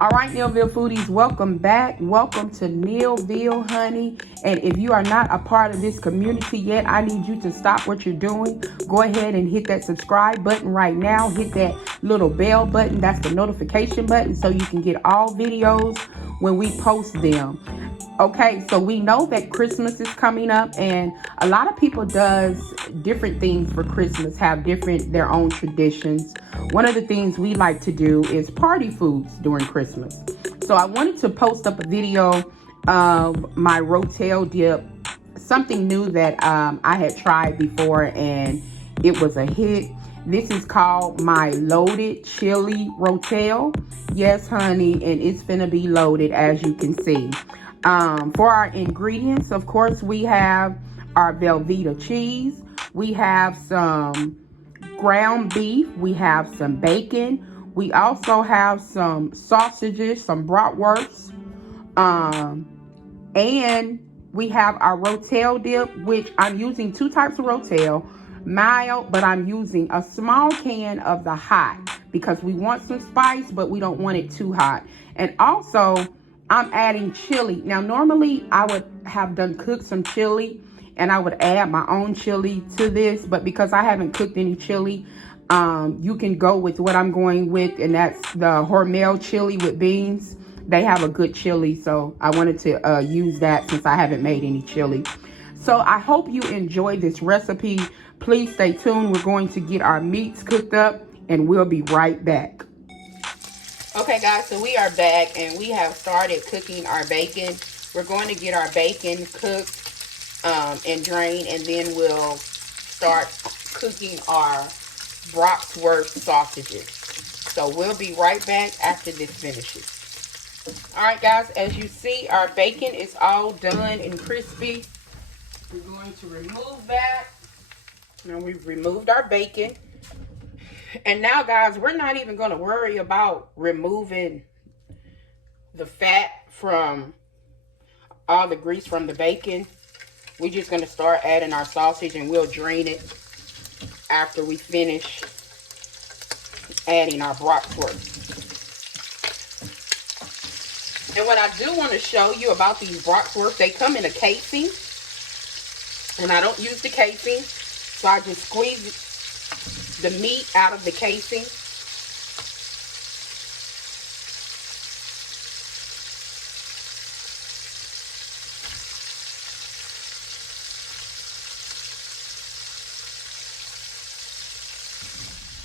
All right, Neilville foodies, welcome back. Welcome to Neilville, honey. And if you are not a part of this community yet, I need you to stop what you're doing. Go ahead and hit that subscribe button right now. Hit that little bell button. That's the notification button so you can get all videos when we post them. Okay, so we know that Christmas is coming up, and a lot of people does different things for Christmas, have different their own traditions. One of the things we like to do is party foods during Christmas. So I wanted to post up a video of my Rotel dip, something new that I had tried before and it was a hit. This is called my loaded chili Rotel. Yes, honey, and it's gonna be loaded, as you can see. For our ingredients, of course, we have our Velveeta cheese. We have some ground beef. We have some bacon. We also have some sausages, some bratwursts. And we have our Rotel dip, which I'm using two types of Rotel. Mild, but I'm using a small can of the hot because we want some spice, but we don't want it too hot. And also, I'm adding chili. Now, normally I would have done cooked some chili and I would add my own chili to this, but because I haven't cooked any chili, you can go with what I'm going with, and that's the Hormel chili with beans. They have a good chili, so I wanted to use that since I haven't made any chili. So I hope you enjoy this recipe. Please stay tuned. We're going to get our meats cooked up and we'll be right back. Okay, guys, so we are back and we have started cooking our bacon. We're going to get our bacon cooked and drained, and then we'll start cooking our bratwurst sausages. So we'll be right back after this finishes. All right, guys, as you see, our bacon is all done and crispy. We're going to remove that. Now we've removed our bacon. And now, guys, we're not even going to worry about removing the fat from all the grease from the bacon. We're just going to start adding our sausage, and we'll drain it after we finish adding our bratwurst. And what I do want to show you about these bratwurst, they come in a casing. And I don't use the casing, so I just squeeze the meat out of the casing.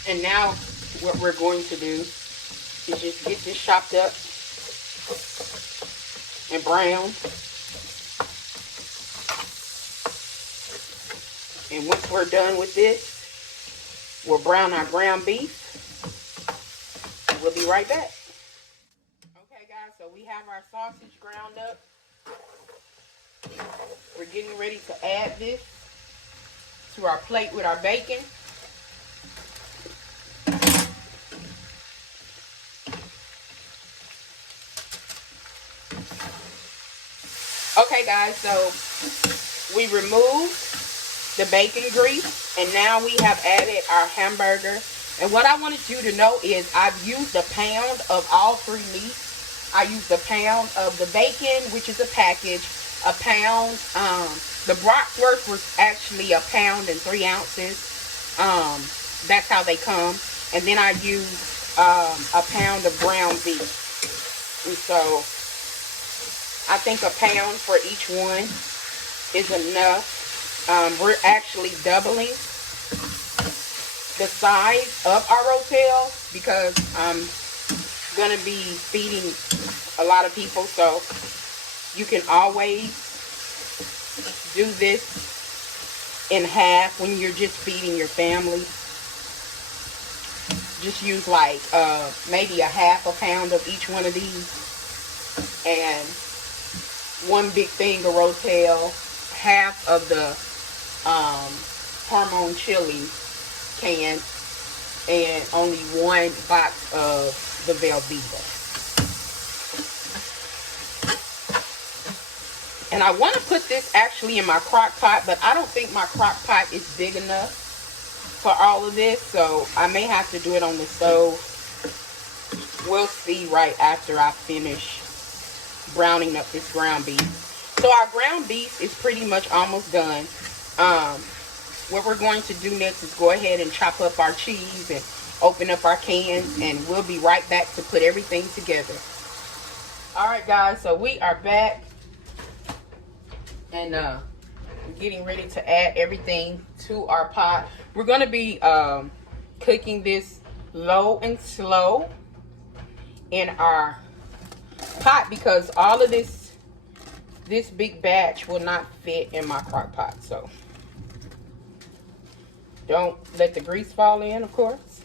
And now what we're going to do is just get this chopped up and brown. And once we're done with this, we'll brown our ground beef. We'll be right back. Okay, guys, so we have our sausage ground up. We're getting ready to add this to our plate with our bacon. Okay, guys, so we removed the bacon grease, and now we have added our hamburger. And what I wanted you to know is I've used a pound of all three meats. I used a pound of the bacon, which is a package, a pound. The bratwurst was actually a pound and 3 ounces. That's how they come. And then I used a pound of ground beef. And so I think a pound for each one is enough. We're actually doubling the size of our Rotel because I'm going to be feeding a lot of people. So you can always do this in half when you're just feeding your family. Just use like maybe a half a pound of each one of these. And one big thing of Rotel, half of the hormone chili can, and only 1 box of the Velveeta. And I want to put this actually in my crock pot, but I don't think my crock pot is big enough for all of this, so I may have to do it on the stove. We'll see be right after I finish browning up this ground beef. So our ground beef is pretty much almost done. What we're going to do next is go ahead and chop up our cheese and open up our cans, and we'll be right back to put everything together. All right, guys, so we are back, and getting ready to add everything to our pot. We're going to be cooking this low and slow in our pot because all of this big batch will not fit in my crock pot. So don't let the grease fall in, of course.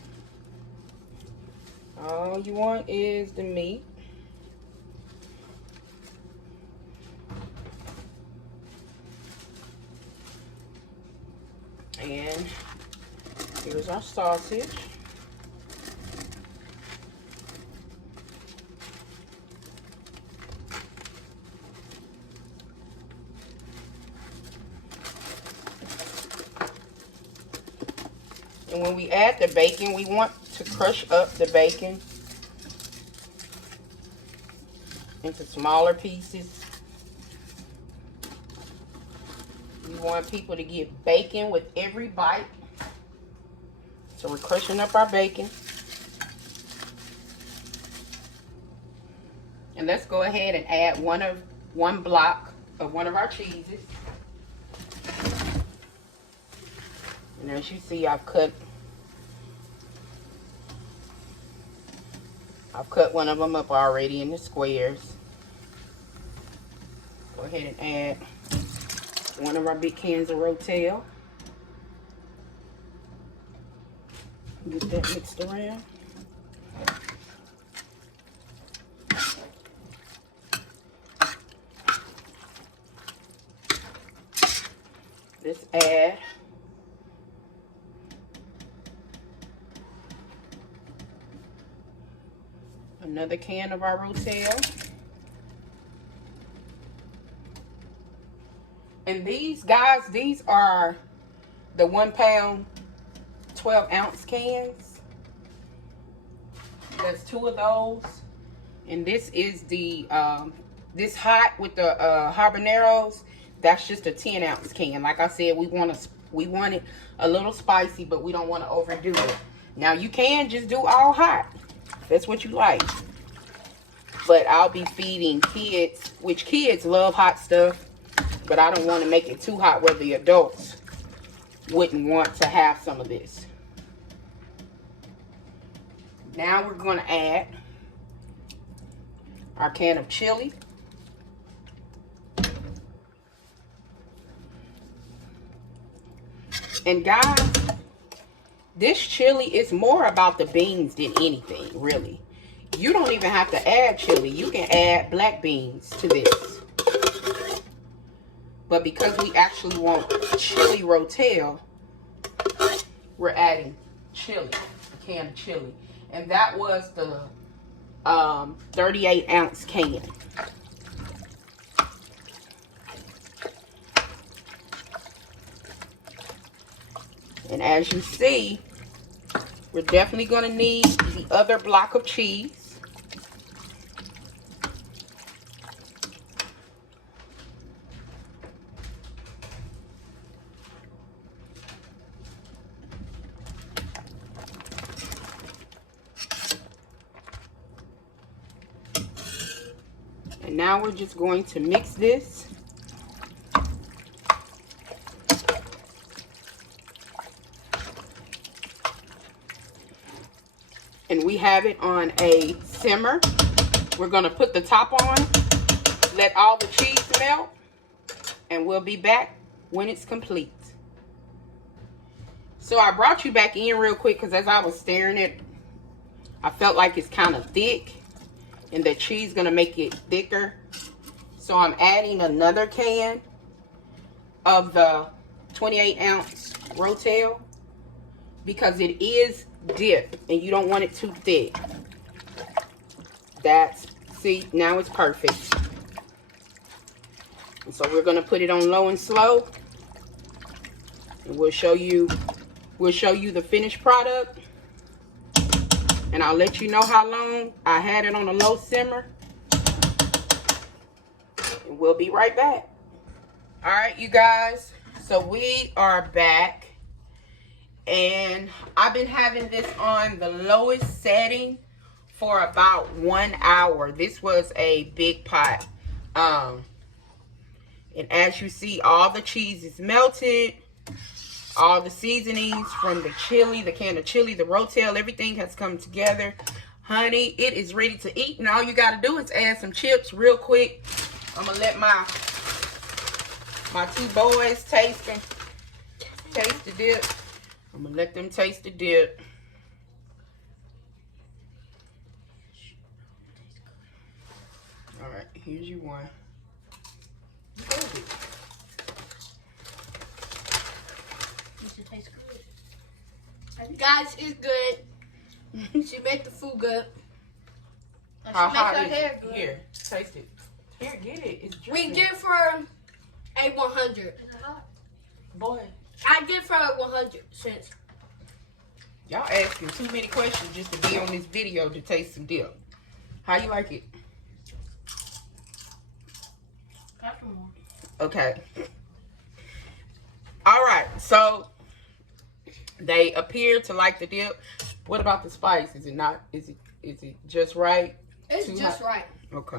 All you want is the meat. And here's our sausage. And when we add the bacon, we want to crush up the bacon into smaller pieces. We want people to get bacon with every bite. So we're crushing up our bacon. And let's go ahead and add one block of one of our cheeses. And as you see, I've cut one of them up already in the squares. Go ahead and add one of our big cans of Rotel. Get that mixed around. Let's add another can of our Rotel. And these, guys, these are the 1 pound, 12 ounce cans. There's 2 of those. And this is the, this hot with the habaneros. That's just a 10 ounce can. Like I said, we want it a little spicy, but we don't want to overdo it. Now, you can just do all hot. That's what you like. But I'll be feeding kids, which kids love hot stuff. But I don't want to make it too hot where the adults wouldn't want to have some of this. Now we're going to add our can of chili. And guys, this chili is more about the beans than anything, really. You don't even have to add chili. You can add black beans to this. But because we actually want chili Rotel, we're adding chili, a can of chili. And that was the 38 ounce can. And as you see, we're definitely going to need the other block of cheese. And now we're just going to mix this. And we have it on a simmer. We're going to put the top on, let all the cheese melt, and we'll be back when it's complete. So I brought you back in real quick because as I was staring at it, I felt like it's kind of thick, and the cheese is going to make it thicker. So I'm adding another can of the 28 ounce Rotel because it is dip and you don't want it too thick. See, now it's perfect. And so we're going to put it on low and slow, and we'll show you the finished product. And I'll let you know how long. I had it on a low simmer. And we'll be right back. All right, you guys. So we are back. And I've been having this on the lowest setting for about 1 hour. This was a big pot. And as you see, all the cheese is melted. All the seasonings from the chili, the can of chili, the Rotel, everything has come together. Honey, it is ready to eat. And all you got to do is add some chips real quick. I'm going to let my two boys taste the dip. I'm going to let them taste the dip. All right, here's your one. Hold it. It tastes good. Guys, it's good. She make the food good. And How she hot make is her hair it? good. Here, taste it. Here, get it. It's We dripping. give her a 100. Boy, I give her a 100 cents. y'all asking too many questions just to be on this video to taste some dip. How you like it? Okay. All right. So they appear to like the dip. What about the spice? Is it not? Is it just right? It's Too just hot? right. Okay.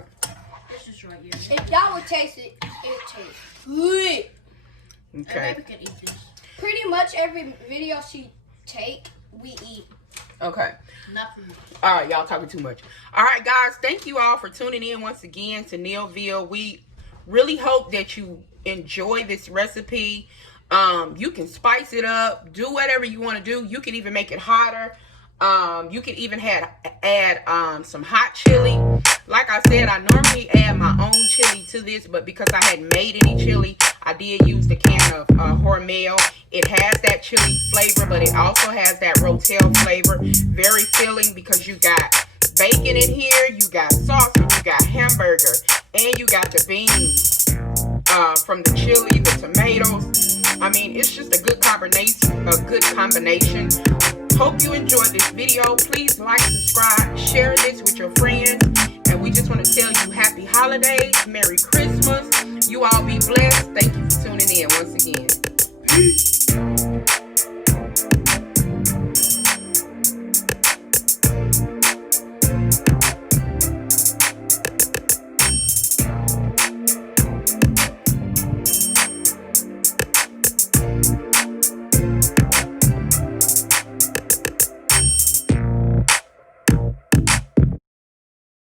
It's just right, yeah. If y'all would taste it, it tastes good. Okay. We can eat this. Pretty much every video she take, we eat. Okay. Nothing. All right, y'all talking too much. All right, guys, thank you all for tuning in once again to Neilville. We really hope that you enjoy this recipe. You can spice it up, do whatever you want to do. You can even make it hotter. You can even add some hot chili. Like I said, I normally add my own chili to this, but because I hadn't made any chili, I did use the can of Hormel. It has that chili flavor, but it also has that Rotel flavor. Very filling because you got bacon in here, you got sausage, you got hamburger, and you got the beans from the chili, the tomatoes. I mean, it's just a good combination. Hope you enjoyed this video. Please like, subscribe, share this with your friends. And we just want to tell you happy holidays, Merry Christmas. You all be blessed. Thank you for tuning in once again. Peace.